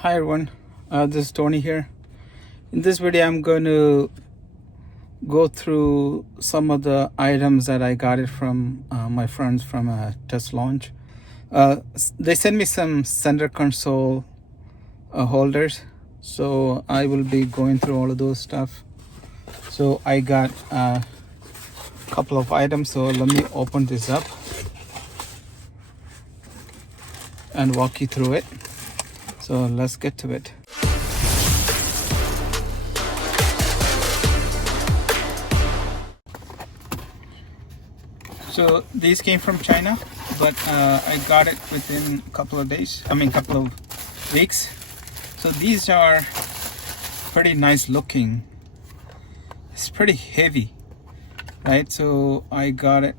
Hi everyone, this is Tony here. In this video I'm going to go through some of the items that I got it from my friends from a test launch. They sent me some center console holders, so I will be going through all of those stuff. So I got a couple of items, so let me open this up and walk you through it. So let's get to it. So these came from China, but I got it within a couple of days. Couple of weeks. So these are pretty nice looking. It's pretty heavy, right? So I got it.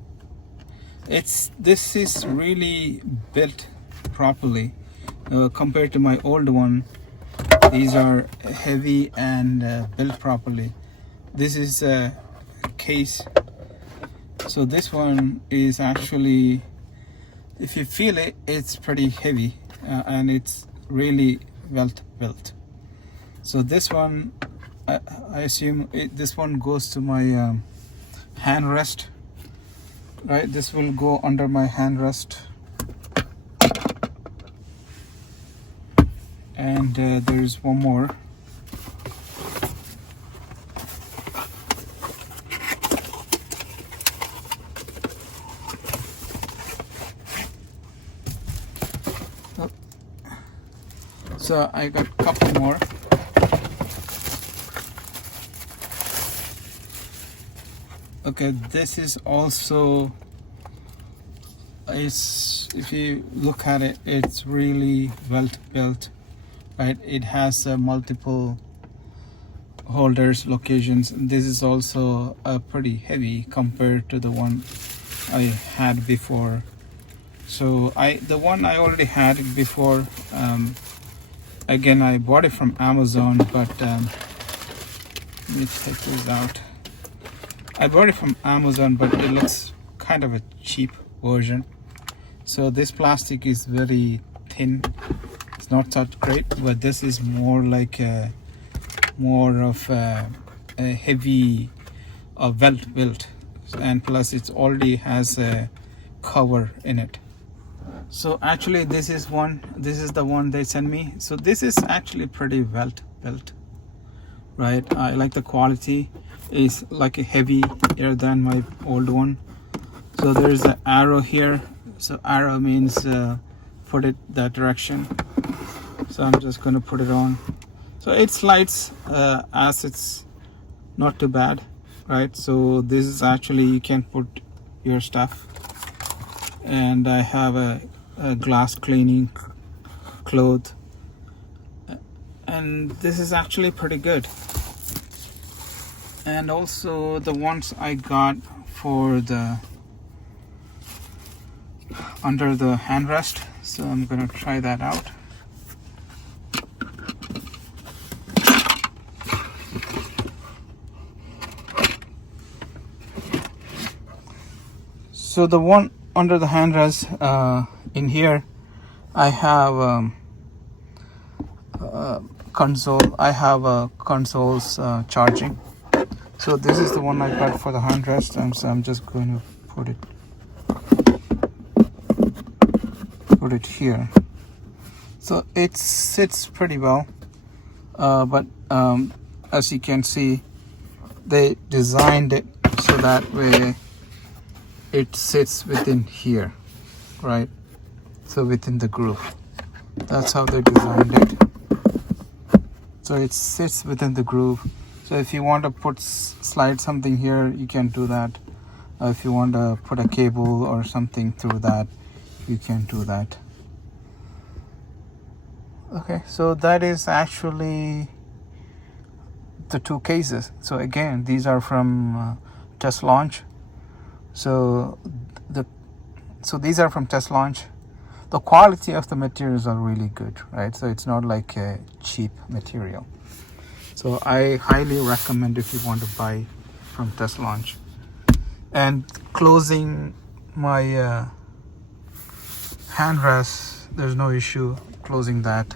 This is really built properly compared to my old one. These are heavy and built properly. This is a case. So this one is actually, if you feel it, it's pretty heavy and it's really well built. So this one, I assume this one goes to my hand rest, right? This will go under my hand rest. And there's one more. So I got a couple more. Okay, this is also, if you look at it, it's really well built, right? It has multiple holders locations. This is also pretty heavy compared to the one I had before. So the one I already had before, again, I bought it from Amazon, but let me take this out. I bought it from Amazon, but it looks kind of a cheap version. So this plastic is very thin. It's not that great, but this is more like more of a heavy welt built, and plus it already has a cover in it. So actually this is the one they sent me. So this is actually pretty well built, right? I like the quality. It's like a heavier than my old one. So there's an arrow here. So arrow means put it that direction. So I'm just going to put it on. So it slides as it's not too bad, right? So this is actually, you can put your stuff. And I have a glass cleaning cloth, and this is actually pretty good. And also the ones I got for the under the handrest, so I'm gonna try that out. So the one under the handrest, in here I have console. I have a console's charging. So this is the one I got for the handrest, and so I'm just going to put it here. So it sits pretty well, but as you can see, they designed it so that way it sits within here, right? So within the groove. That's how they designed it. So it sits within the groove. So if you want to slide something here, you can do that. If you want to put a cable or something through that, you can do that. Okay, so that is actually the two cases. So again, these are from test launch. So these are from test launch. The quality of the materials are really good, right? So it's not like a cheap material. So I highly recommend if you want to buy from test launch. And closing my hand rest, there's no issue closing that.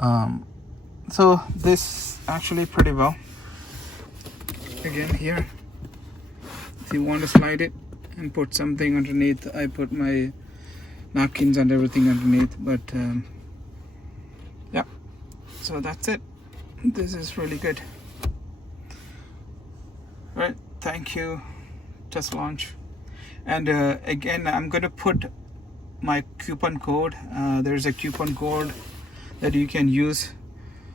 So this actually pretty well. Again here, if you want to slide it and put something underneath, I put my napkins and everything underneath, but yeah, so that's it. This is really good. Right, thank you, Tesla Launch. And again, I'm going to put my coupon code. There's a coupon code that you can use.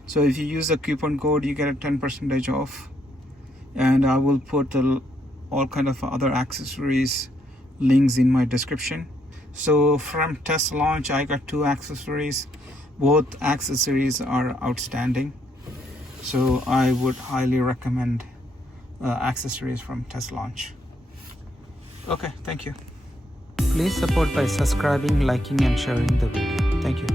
So if you use the coupon code, you get a 10% off. And I will put all kind of other accessories links in my description. So from Tesla Launch, I got 2 accessories. Both accessories are outstanding. So I would highly recommend accessories from Tesla Launch. Okay, thank you. Please support by subscribing, liking and sharing the video. Thank you.